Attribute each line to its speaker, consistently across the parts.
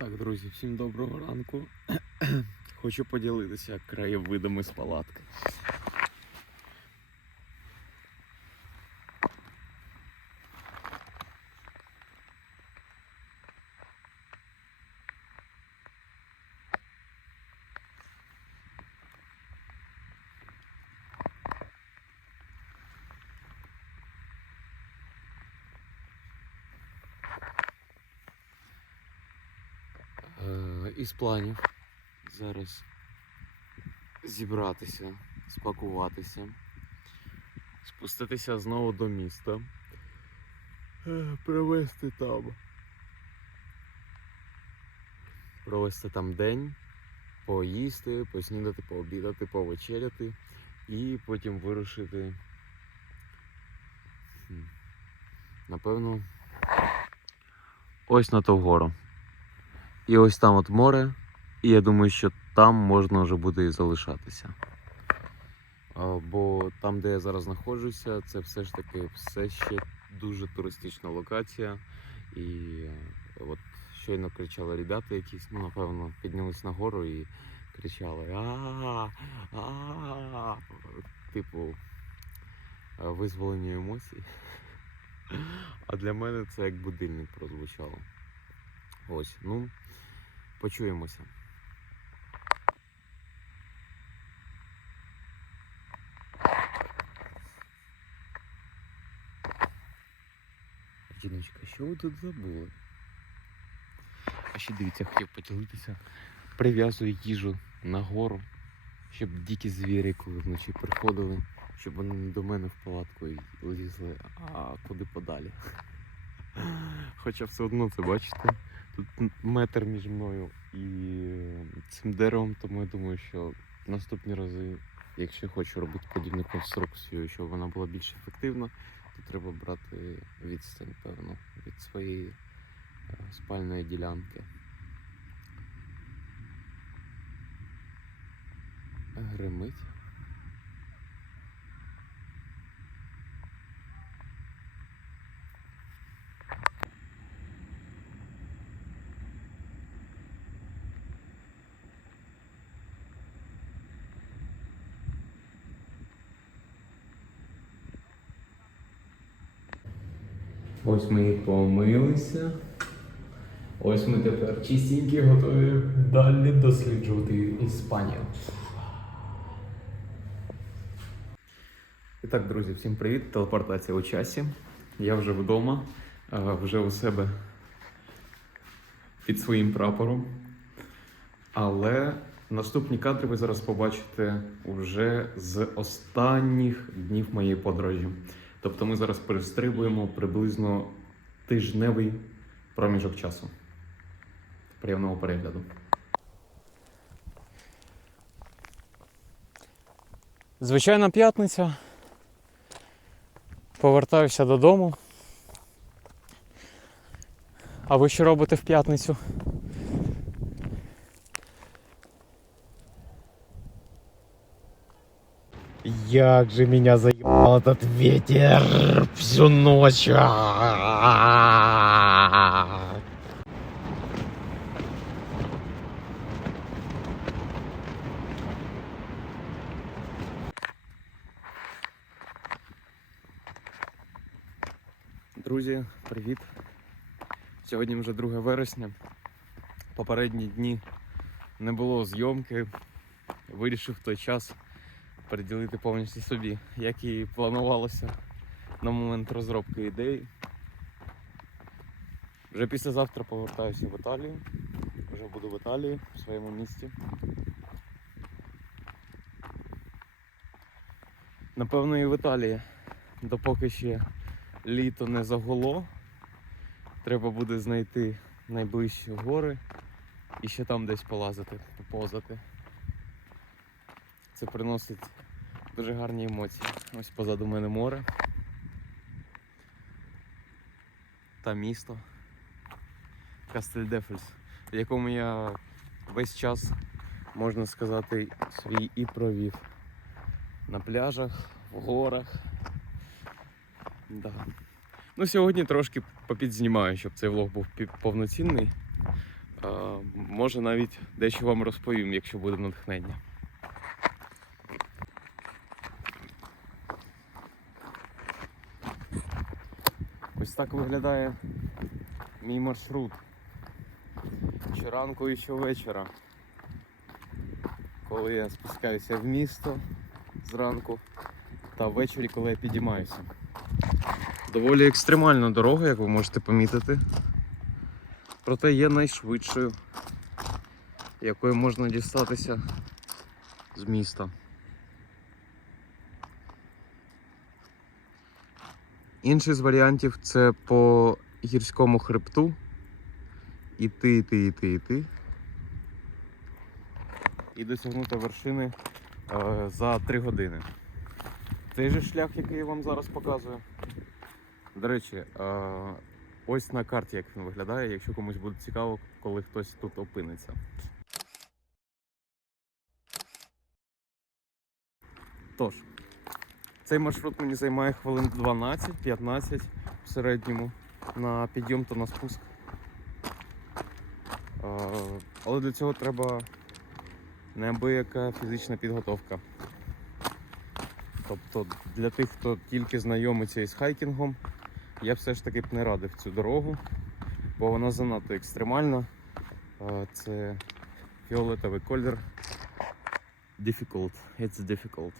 Speaker 1: Так, друзі, всім доброго ранку. Хочу поділитися краєвидами з палатки. Е, із планів зараз зібратися, спакуватися, спуститися знову до міста, е, провести там. Провести там день, поїсти, поснідати, пообідати, повечеряти і потім вирушити. Напевно, ось на ту гору. І ось там от море, і я думаю, що там можна вже буде і залишатися. Бо там, де я зараз знаходжуся, це все ж таки все ще дуже туристична локація. І е, от щойно кричали ребята якісь, ну напевно, піднялись на гору і кричали а а Типу е, визволення емоцій. А для мене це як будильник прозвучало. Ось, ну, почуємося. Жіночка, що ви тут забули? А ще дивіться, хотів поділитися. Прив'язую їжу на гору, щоб дикі звірі, коли вночі приходили, щоб вони не до мене в палатку лізли, а куди подалі. Хоча все одно це бачите. Тут метр між мною і цим деревом, тому я думаю, що наступні рази, якщо я хочу робити подібну конструкцію, щоб вона була більш ефективна, то треба брати відстань, певно, від своєї е, спальної ділянки. Гримить. Ось ми помилися. Ось ми тепер чистенькі готові далі досліджувати Іспанію. І так, друзі, всім привіт! Телепортація у часі. Я вже вдома, е, вже у себе під своїм прапором. Але наступні кадри ви зараз побачите вже з останніх днів моєї подорожі. Тобто ми зараз перестрибуємо приблизно тижневий проміжок часу. Приємного перегляду.
Speaker 2: Звичайна п'ятниця. Повертаюся додому. А ви що робите в п'ятницю?
Speaker 3: Як же меня заебал этот ветер всю ночь.
Speaker 1: Друзі, привіт! Сьогодні вже 2 вересня. Попередні дні не було зйомки. Вирішив той час приділити повністю собі, як і планувалося на момент розробки ідеї. Вже післязавтра повертаюся в Італію. Вже буду в Італії, в своєму місті. Напевно, і в Італії, допоки ще літо не загуло. Треба буде знайти найближчі гори і ще там десь полазити, попозати. Це приносить дуже гарні емоції. Ось позаду мене море. Та місто Кастельдефельс, в якому я весь час, можна сказати, свій і провів. На пляжах, в горах. Да. Ну, сьогодні трошки попідзнімаю, щоб цей влог був повноцінний. Може навіть дещо вам розповім, якщо буде натхнення. Ось так виглядає мій маршрут. Щоранку і щовечора. Коли я спускаюся в місто зранку та ввечері, коли я підіймаюся. Доволі екстремальна дорога, як ви можете помітити. Проте є найшвидшою, якою можна дістатися з міста. Інший з варіантів це по гірському хребту. Іти, іти, іти, іти. І досягнути вершини е, за 3 години. Цей же шлях, який я вам зараз показую. До речі, е, ось на карті, як він виглядає, якщо комусь буде цікаво, коли хтось тут опиниться. Тож, цей маршрут мені займає хвилин 12-15 в середньому на підйом та на спуск. Але для цього треба неабияка фізична підготовка. Тобто для тих, хто тільки знайомиться із хайкінгом, я все ж таки б не радив цю дорогу, бо вона занадто екстремальна. Це фіолетовий колір. Difficult. It's difficult.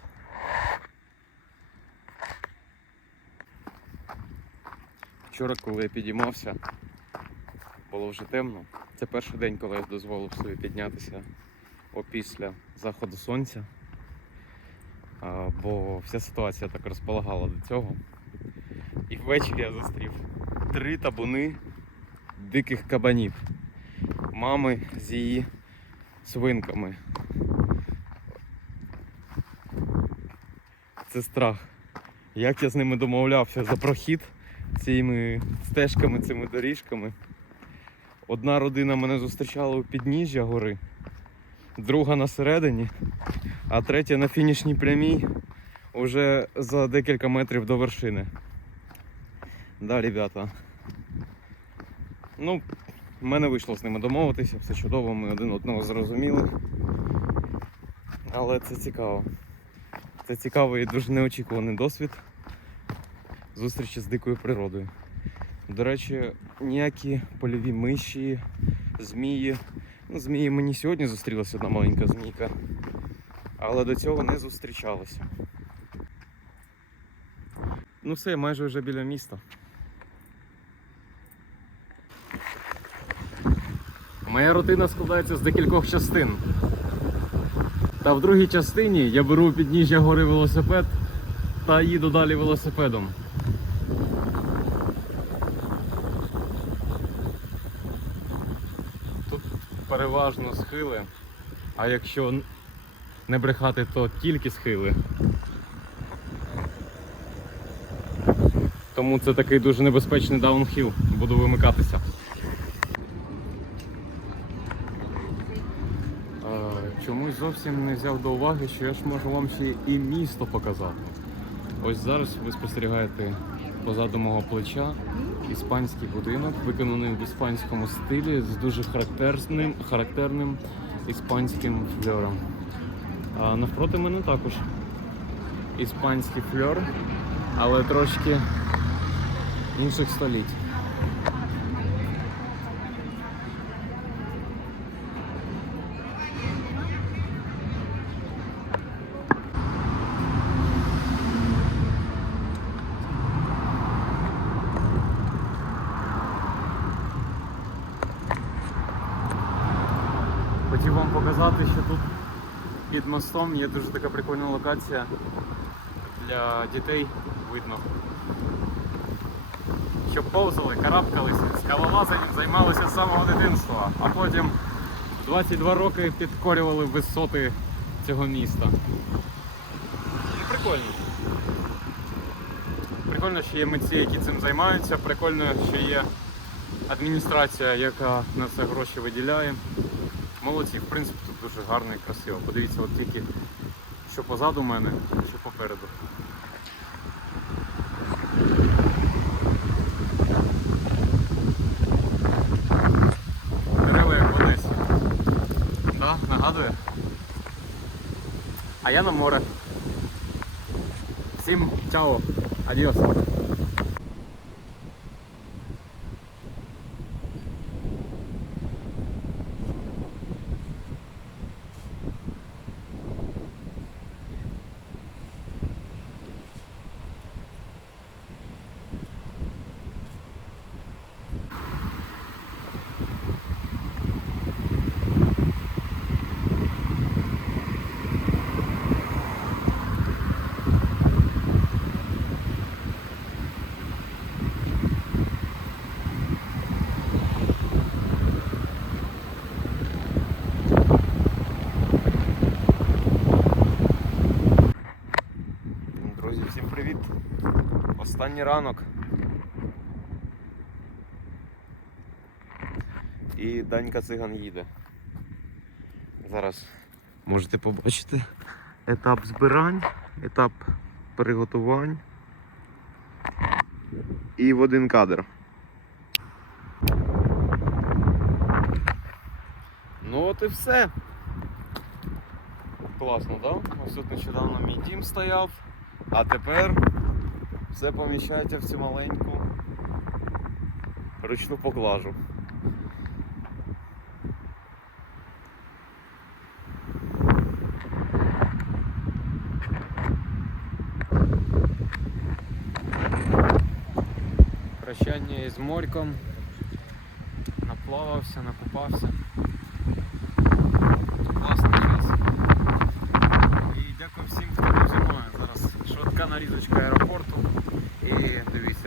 Speaker 1: Вчора, коли я підіймався, було вже темно. Це перший день, коли я дозволив собі піднятися опісля заходу сонця. Бо вся ситуація так розполагала до цього. І ввечері я зустрів три табуни диких кабанів. Мами з її свинками. Це страх. Як я з ними домовлявся за прохід цими стежками, цими доріжками. Одна родина мене зустрічала у підніжжя гори, друга на середині, а третя на фінішній прямій уже за декілька метрів до вершини. Да, ребята. Ну, в мене вийшло з ними домовитися, все чудово, ми один одного зрозуміли. Але це цікаво. Це цікавий і дуже неочікуваний досвід зустрічі з дикою природою. До речі, ніякі польові миші, змії. Ну, змії мені сьогодні зустрілася одна маленька змійка, але до цього не зустрічалося. Ну все, майже вже біля міста. Моя рутина складається з декількох частин. Та в другій частині я беру підніжжя гори велосипед та їду далі велосипедом. Тут переважно схили, а якщо не брехати, то тільки схили. Тому це такий дуже небезпечний даунхіл. Буду вимикатися. Е, Чомусь зовсім не взяв до уваги, що я ж можу вам ще і місто показати. Ось зараз ви спостерігаєте позаду мого плеча іспанський будинок, виконаний в іспанському стилі з дуже характерним, характерним іспанським фльором. А навпроти мене також іспанський фльор, але трошки інших століть. Хотів вам показати, що тут під мостом є дуже така прикольна локація для дітей видно. Щоб повзали, карабкалися, скалолазанням займалися з самого дитинства, а потім 22 роки підкорювали висоти цього міста. Ну, прикольно. Прикольно, що є митці, які цим займаються, прикольно, що є адміністрація, яка на це гроші виділяє. Молодці, в принципі, тут дуже гарно і красиво. Подивіться, от тільки що позаду мене, що попереду. Дерева як в Одесі. Да, нагадує? А я на море. Всім чао, адіос. Останній ранок. І Данька циган їде. Зараз можете побачити етап збирань, етап приготувань. І в один кадр. Ну от і все. Класно, так? Да? Ось тут нещодавно мій дім стояв. А тепер все поміщається в цю маленьку ручну поклажу. Прощання із морьком. Наплавався, накупався. Класний час. І дякую всім, хто мною. Зараз швидка нарізочка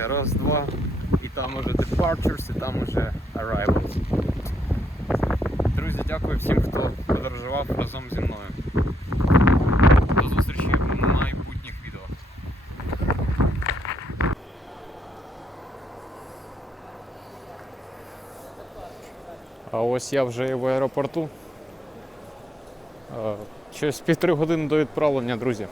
Speaker 1: дивіться, раз, два. І там уже departures, і там уже arrivals. Друзі, дякую всім, хто подорожував разом зі мною. До зустрічі в майбутніх відео.
Speaker 2: А ось я вже в аеропорту. Е, Через півтори години до відправлення, друзі.